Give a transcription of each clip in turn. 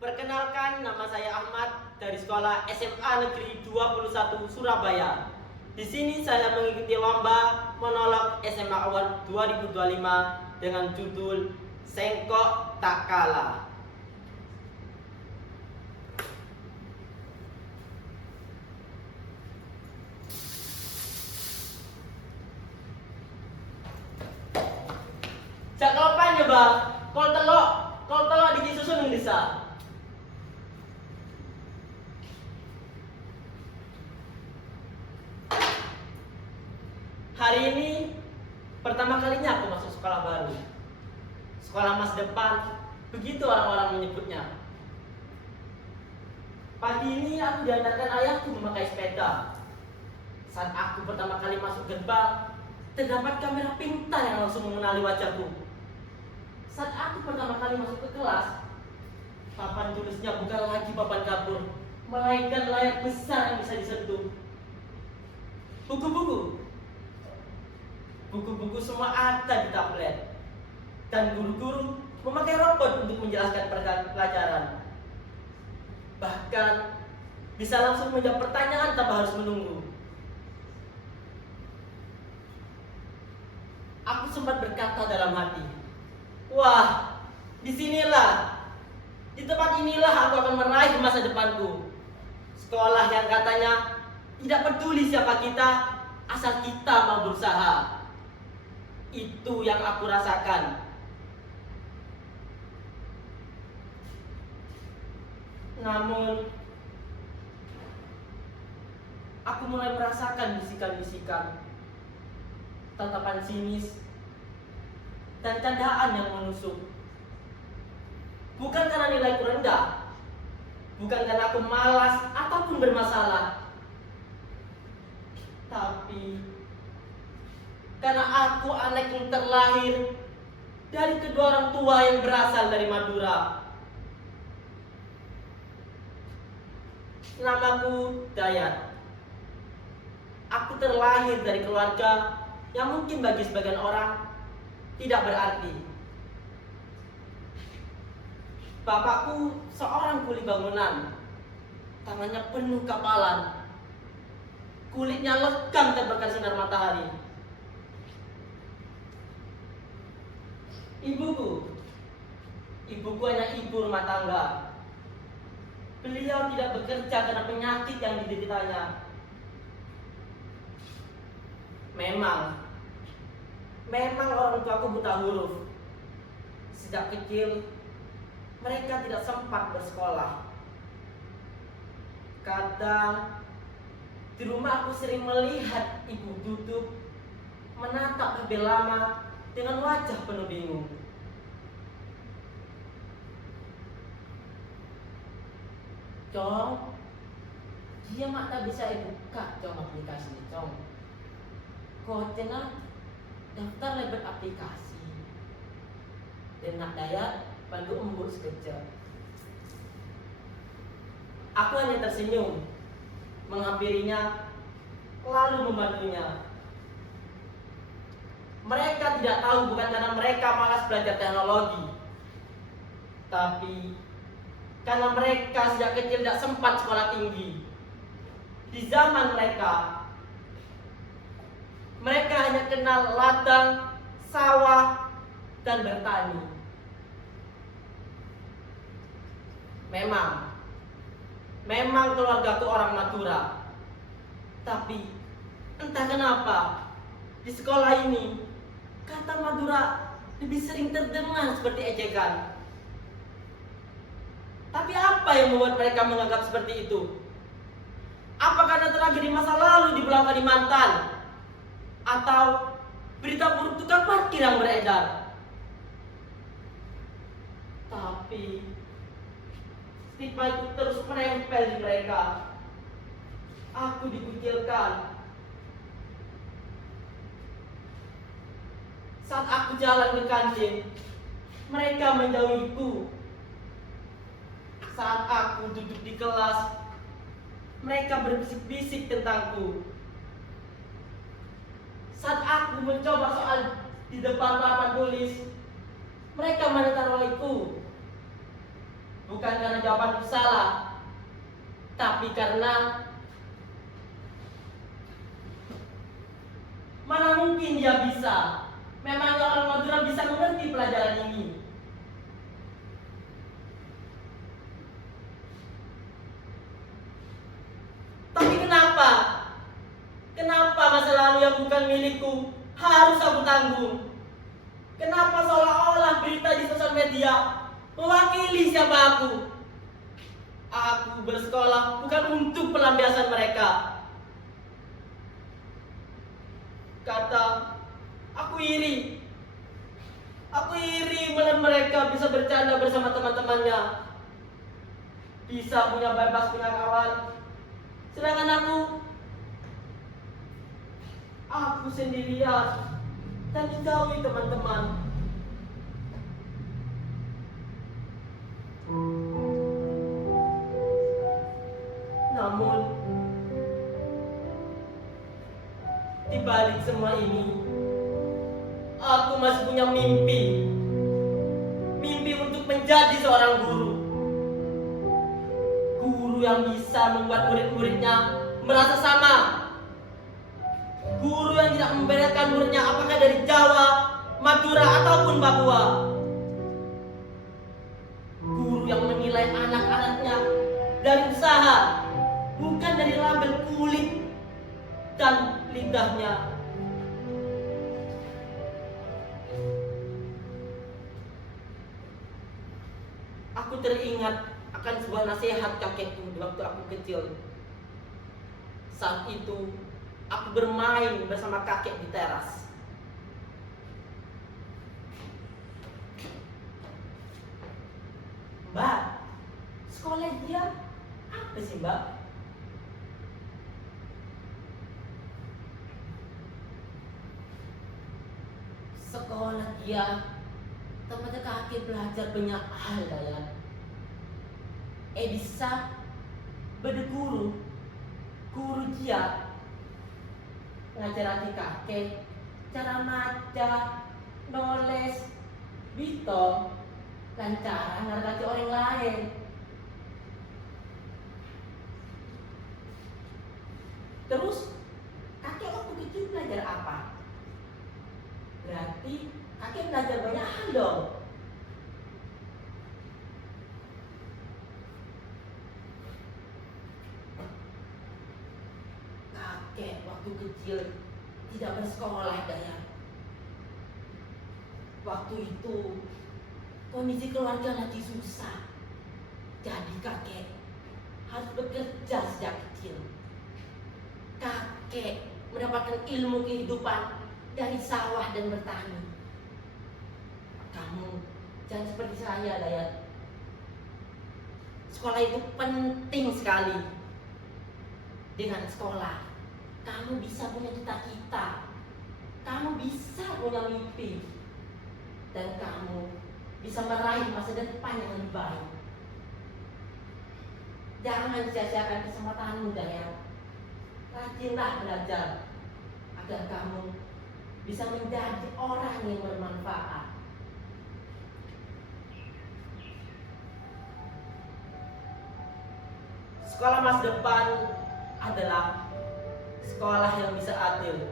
Perkenalkan, nama saya Ahmad dari Sekolah SMA Negeri 21 Surabaya. Di sini saya mengikuti lomba monolog SMA Award 2025 dengan judul Sengkok Tak Kalah. Jak kapan ya, Bang? Kol telok di susun yang desa. Hari ini pertama kalinya aku masuk sekolah baru. Sekolah masa depan, begitu orang-orang menyebutnya. Pagi ini aku diantarkan ayahku memakai sepeda. Saat aku pertama kali masuk gerbang, terdapat kamera pintar yang langsung mengenali wajahku. Saat aku pertama kali masuk ke kelas, papan tulisnya bukan lagi papan kapur, melainkan layar besar yang bisa disentuh. Buku-buku semua ada di tablet, dan guru-guru memakai robot untuk menjelaskan pelajaran. Bahkan bisa langsung menjawab pertanyaan tanpa harus menunggu. Aku sempat berkata dalam hati, wah, di tempat inilah aku akan meraih masa depanku. Sekolah yang katanya tidak peduli siapa kita, asal kita mau berusaha. Itu yang aku rasakan. Namun, aku mulai merasakan bisikan-bisikan, tatapan sinis, dan candaan yang menusuk. Bukan karena nilaiku rendah, bukan karena aku malas ataupun bermasalah, tapi karena aku anak yang terlahir dari kedua orang tua yang berasal dari Madura. Namaku Dayat. Aku terlahir dari keluarga yang mungkin bagi sebagian orang tidak berarti. Bapakku seorang kuli bangunan, tangannya penuh kapalan, kulitnya legam terbakar sinar matahari. Ibuku hanya ibu rumah tangga. Beliau tidak bekerja karena penyakit yang dideritanya. Memang orang tuaku buta huruf. Sejak kecil, mereka tidak sempat bersekolah. Kadang, di rumah aku sering melihat ibu duduk, menatap HP lama dengan wajah penuh bingung. Cong, dia mak tak bisa buka cong aplikasi ini cong. Kau cina daftar lebet aplikasi. Dan nak daya bantu embuk sekejap. Aku hanya tersenyum, menghampirinya, lalu membantunya. Mereka tidak tahu bukan karena mereka malas belajar teknologi, tapi karena mereka sejak kecil tidak sempat sekolah tinggi. Di zaman mereka hanya kenal ladang, sawah, dan bertani. Memang keluargaku orang Madura. Tapi entah kenapa di sekolah ini kata Madura lebih sering terdengar seperti ejekan. Tapi apa yang membuat mereka menganggap seperti itu? Apa karena tragedi masa lalu di Pulau Kalimantan? Atau berita buruk tukang parkir yang beredar? Tapi stigma itu terus menempel di mereka. Aku dikucilkan. Saat aku jalan ke kantin, mereka menjauhiku. Saat aku duduk di kelas, mereka berbisik-bisik tentangku. Saat aku mencoba soal di depan papan tulis, mereka menertawaku. Bukan karena jawabanku salah, tapi karena mana mungkin dia bisa. Memangnya orang Madura bisa mengerti pelajaran ini. Tapi kenapa? Kenapa masa lalu yang bukan milikku harus aku tanggung? Kenapa seolah-olah berita di sosial media mewakili siapa aku? Aku bersekolah bukan untuk pelampiasan mereka. Kata, aku iri. Aku iri melihat mereka bisa bercanda bersama teman-temannya, bisa punya bebas punya kawan. Sedangkan aku sendirian dan dijauhi teman-teman. Namun di balik semua ini, aku masih punya mimpi. Mimpi untuk menjadi seorang guru. Guru yang bisa membuat murid-muridnya merasa sama. Guru yang tidak membedakan muridnya apakah dari Jawa, Madura ataupun Papua. Guru yang menilai anak-anaknya dari usaha, bukan dari label kulit dan lidahnya. Aku teringat akan sebuah nasihat kakekku di waktu aku kecil. Saat itu aku bermain bersama kakek di teras. Mbak, sekolah dia apa sih, Mbak? Sekolah dia tempatnya kakek belajar banyak hal ya. Bisa berdeguru, guru dia ngajarati kakek cara maca, nulis, bito, dan cara ngerti orang lain. Terus kakek waktu kecil belajar apa? Berarti kakek belajar banyak hal dong. Kakek waktu kecil tidak bersekolah daya. Waktu itu kondisi keluarga lagi susah. Jadi kakek harus bekerja sejak kecil. Kakek mendapatkan ilmu kehidupan dari sawah dan bertani. Kamu jangan seperti saya, Dayat. Sekolah itu penting sekali. Dengan sekolah, kamu bisa punya cita-cita, kamu bisa punya mimpi, dan kamu bisa meraih masa depan yang lebih baik. Jangan sia-siakan kesempatanmu, Dayat. Rajinlah belajar agar kamu bisa menjadi orang yang bermanfaat. Sekolah masa depan adalah sekolah yang bisa adil.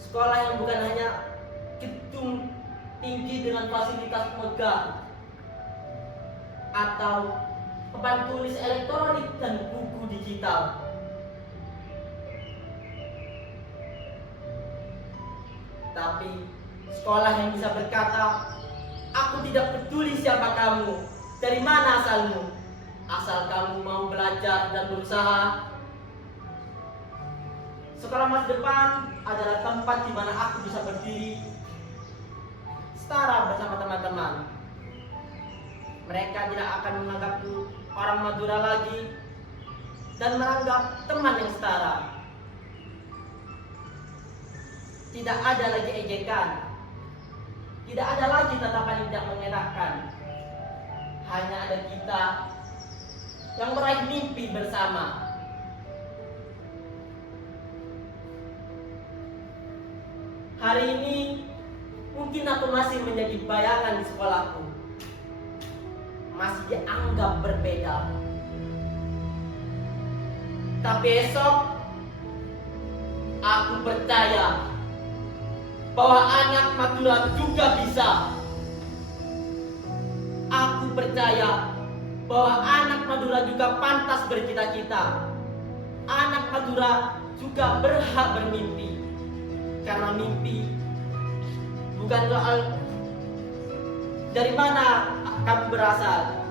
Sekolah yang bukan hanya gedung tinggi dengan fasilitas megah atau papan tulis elektronik dan buku digital. Tapi sekolah yang bisa berkata, aku tidak peduli siapa kamu, dari mana asalmu, asal kamu mau belajar dan berusaha. Sekolah masa depan adalah tempat di mana aku bisa berdiri setara bersama teman-teman. Mereka tidak akan menganggapku orang Madura lagi dan menganggap teman yang setara. Tidak ada lagi ejekan, tidak ada lagi tatapan yang tidak mengenakan. Hanya ada kita yang meraih mimpi bersama. Hari ini mungkin aku masih menjadi bayangan di sekolahku. masih dianggap berbeda. Tapi esok aku percaya bahwa anak Madura juga bisa. Aku percaya bahwa anak Madura juga pantas bercita-cita. Anak Madura juga berhak bermimpi. Karena mimpi bukan soal dari mana kamu berasal,